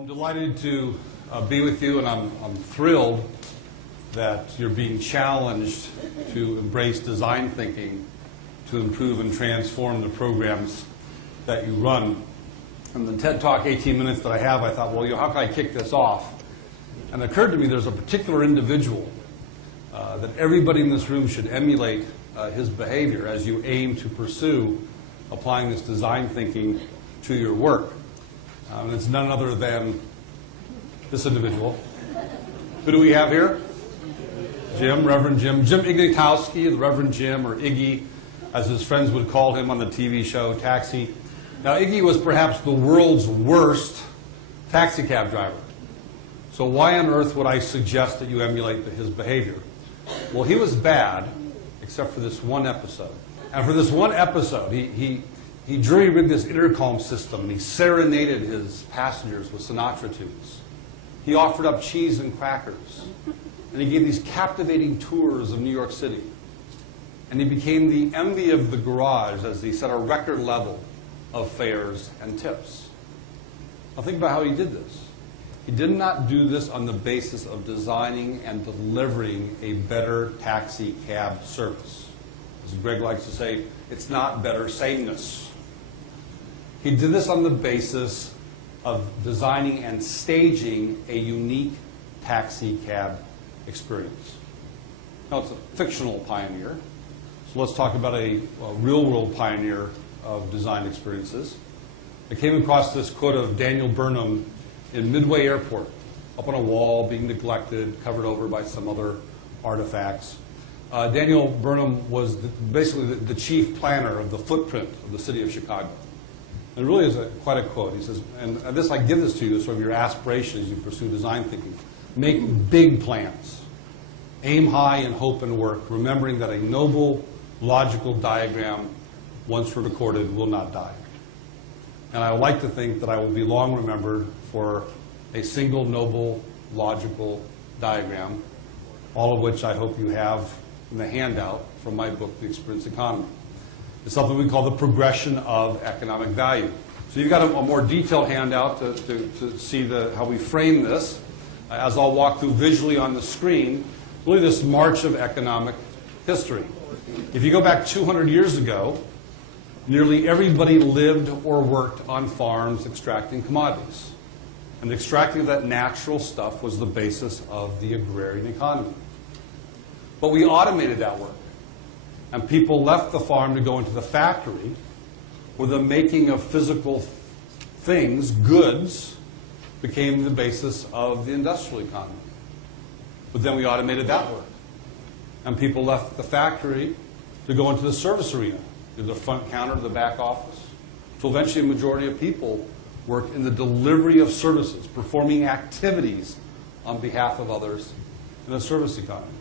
Well, I'm delighted to be with you, and I'm thrilled that you're being challenged to embrace design thinking to improve and transform the programs that you run. In the TED Talk 18 minutes that I have, I thought, well, how can I kick this off? And it occurred to me there's a particular individual that everybody in this room should emulate his behavior as you aim to pursue applying this design thinking to your work. And it's none other than this individual. Who do we have here? Jim, Reverend Jim. Jim Ignatowski, the Reverend Jim, or Iggy, as his friends would call him on the TV show Taxi. Now, Iggy was perhaps the world's worst taxi cab driver. So why on earth would I suggest that you emulate his behavior? Well, he was bad, except for this one episode. And for this one episode, he jury-rigged this intercom system, and he serenaded his passengers with Sinatra tunes. He offered up cheese and crackers, and he gave these captivating tours of New York City. And he became the envy of the garage as he set a record level of fares and tips. Now think about how he did this. He did not do this on the basis of designing and delivering a better taxi cab service. As Greg likes to say, it's not better sameness. He did this on the basis of designing and staging a unique taxi cab experience. Now, it's a fictional pioneer, so let's talk about a real-world pioneer of design experiences. I came across this quote of Daniel Burnham in Midway Airport, up on a wall, being neglected, covered over by some other artifacts. Daniel Burnham was basically the chief planner of the footprint of the city of Chicago. And it really is quite a quote. He says, and I give this to you as sort of your aspiration as you pursue design thinking. Make big plans. Aim high and hope and work, remembering that a noble, logical diagram, once recorded, will not die. And I would like to think that I will be long remembered for a single, noble, logical diagram, all of which I hope you have in the handout from my book, The Experience Economy. It's something we call the progression of economic value. So you've got a more detailed handout to see how we frame this. As I'll walk through visually on the screen, really this march of economic history. If you go back 200 years ago, nearly everybody lived or worked on farms extracting commodities. And the extracting of that natural stuff was the basis of the agrarian economy. But we automated that work. And people left the farm to go into the factory where the making of physical things, goods, became the basis of the industrial economy. But then we automated that work. And people left the factory to go into the service arena, to the front counter, to the back office. So eventually a majority of people worked in the delivery of services, performing activities on behalf of others in the service economy.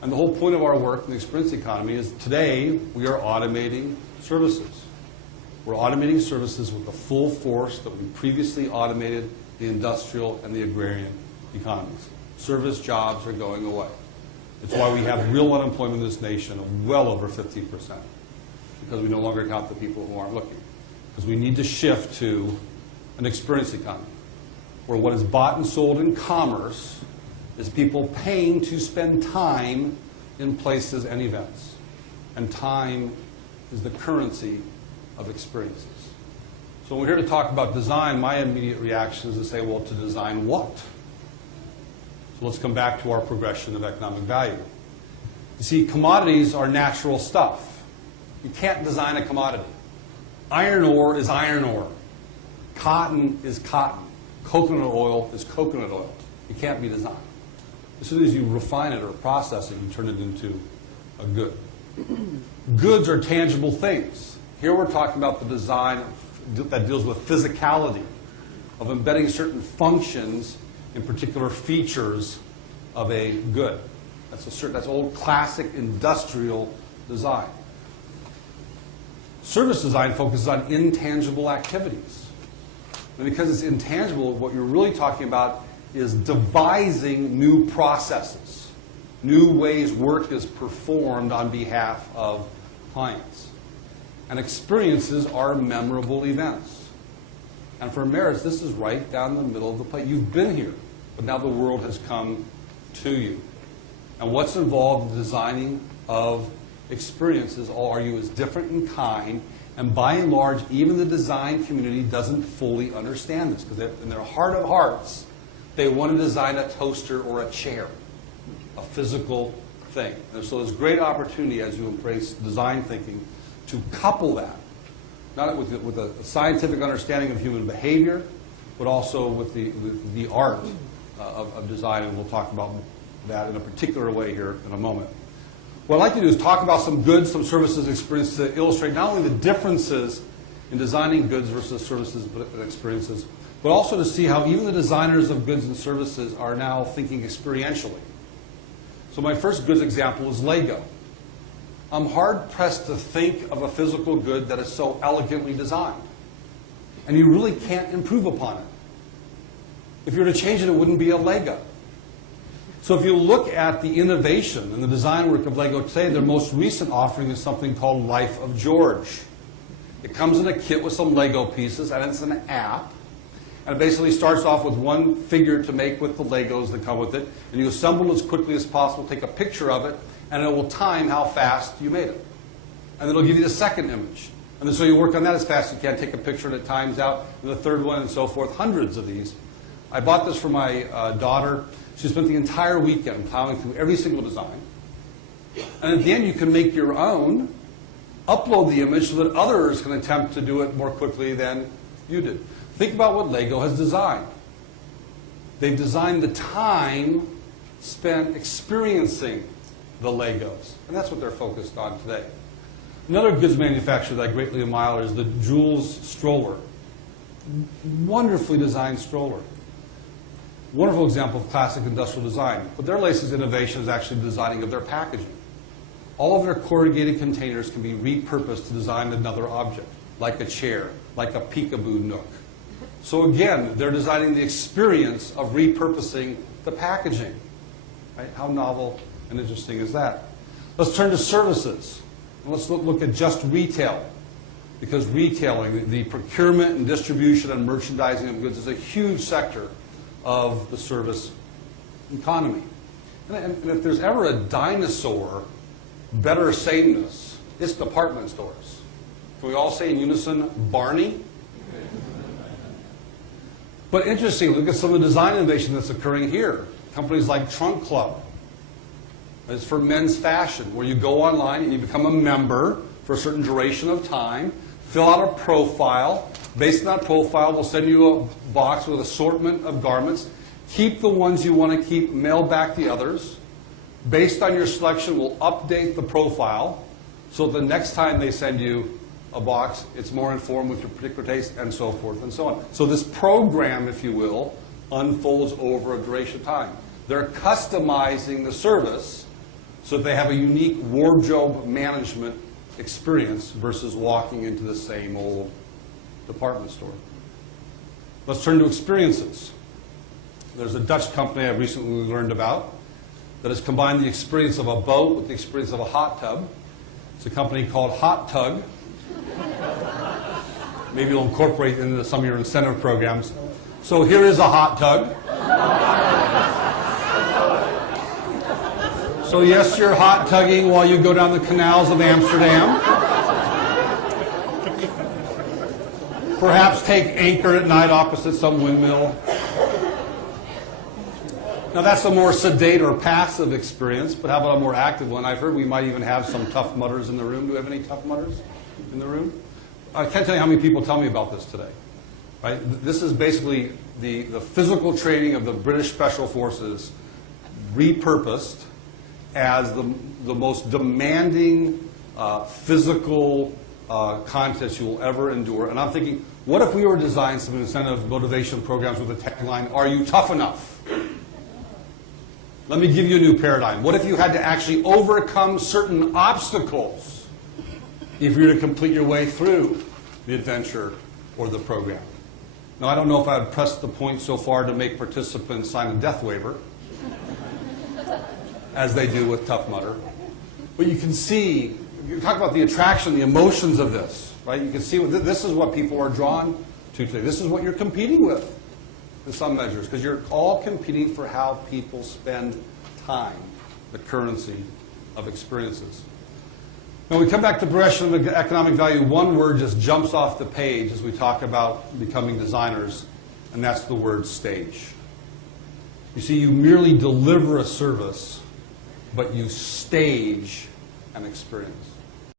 And the whole point of our work in the experience economy is today we are automating services. We're automating services with the full force that we previously automated the industrial and the agrarian economies. Service jobs are going away. It's why we have real unemployment in this nation of well over 15%, because we no longer count the people who aren't looking. Because we need to shift to an experience economy, where what is bought and sold in commerce is people paying to spend time in places and events. And time is the currency of experiences. So when we're here to talk about design, my immediate reaction is to say, well, to design what? So let's come back to our progression of economic value. You see, commodities are natural stuff. You can't design a commodity. Iron ore is iron ore. Cotton is cotton. Coconut oil is coconut oil. It can't be designed. As soon as you refine it or process it, you turn it into a good. Goods are tangible things. Here we're talking about the design that deals with physicality, of embedding certain functions in particular features of a good. That's old classic industrial design. Service design focuses on intangible activities. And because it's intangible, what you're really talking about is devising new processes, new ways work is performed on behalf of clients. And experiences are memorable events. And for marriage, this is right down the middle of the plate. You've been here, but now the world has come to you. And what's involved in designing of experiences, all are you, is different in kind. And by and large, even the design community doesn't fully understand this, because in their heart of hearts, they want to design a toaster or a chair, a physical thing. And so there's great opportunity as you embrace design thinking to couple that, not with a scientific understanding of human behavior, but also with the art of design, and we'll talk about that in a particular way here in a moment. What I'd like to do is talk about some goods, some services, experiences to illustrate not only the differences in designing goods versus services and experiences, but also to see how even the designers of goods and services are now thinking experientially. So my first goods example is Lego. I'm hard-pressed to think of a physical good that is so elegantly designed. And you really can't improve upon it. If you were to change it, it wouldn't be a Lego. So if you look at the innovation and the design work of Lego today, their most recent offering is something called Life of George. It comes in a kit with some Lego pieces, and it's an app. And it basically starts off with one figure to make with the Legos that come with it, and you assemble it as quickly as possible, take a picture of it, and it will time how fast you made it. And then it'll give you the second image. And then so you work on that as fast as you can, take a picture and it times out, and the third one, and so forth, hundreds of these. I bought this for my daughter. She spent the entire weekend plowing through every single design. And at the end, you can make your own, upload the image so that others can attempt to do it more quickly than you did. Think about what Lego has designed. They've designed the time spent experiencing the Legos. And that's what they're focused on today. Another goods manufacturer that I greatly admire is the Jules stroller. Wonderfully designed stroller. Wonderful example of classic industrial design. But their latest innovation is actually the designing of their packaging. All of their corrugated containers can be repurposed to design another object, like a chair, like a peekaboo nook. So again, they're designing the experience of repurposing the packaging. Right? How novel and interesting is that? Let's turn to services. Let's look at just retail. Because retailing, the procurement and distribution and merchandising of goods is a huge sector of the service economy. And if there's ever a dinosaur, better sameness, it's department stores. Can we all say in unison, Barney? But interesting, look at some of the design innovation that's occurring here. Companies like Trunk Club. It's for men's fashion, where you go online and you become a member for a certain duration of time, fill out a profile. Based on that profile, we'll send you a box with an assortment of garments. Keep the ones you want to keep, mail back the others. Based on your selection, we'll update the profile so the next time they send you a box, it's more informed with your particular taste, and so forth and so on. So this program, if you will, unfolds over a duration of time. They're customizing the service so that they have a unique wardrobe management experience versus walking into the same old department store. Let's turn to experiences. There's a Dutch company I've recently learned about that has combined the experience of a boat with the experience of a hot tub. It's a company called Hot Tug. Maybe you'll incorporate it into some of your incentive programs. So here is a hot tug. So yes, you're hot tugging while you go down the canals of Amsterdam. Perhaps take anchor at night opposite some windmill. Now that's a more sedate or passive experience, but how about a more active one? I've heard we might even have some tough mutters in the room. Do we have any tough mutters in the room? I can't tell you how many people tell me about this today. Right? This is basically the physical training of the British Special Forces repurposed as the most demanding physical contest you will ever endure. And I'm thinking, what if we were to design some incentive motivation programs with the tagline, "Are you tough enough?" Let me give you a new paradigm. What if you had to actually overcome certain obstacles if you were to complete your way through the adventure or the program? Now, I don't know if I would press the point so far to make participants sign a death waiver, as they do with Tough Mudder. But you can see, you talk about the attraction, the emotions of this, right? You can see this is what people are drawn to today. This is what you're competing with in some measures, because you're all competing for how people spend time, the currency of experiences. When we come back to progression of economic value, one word just jumps off the page as we talk about becoming designers, and that's the word stage. You see, you merely deliver a service, but you stage an experience.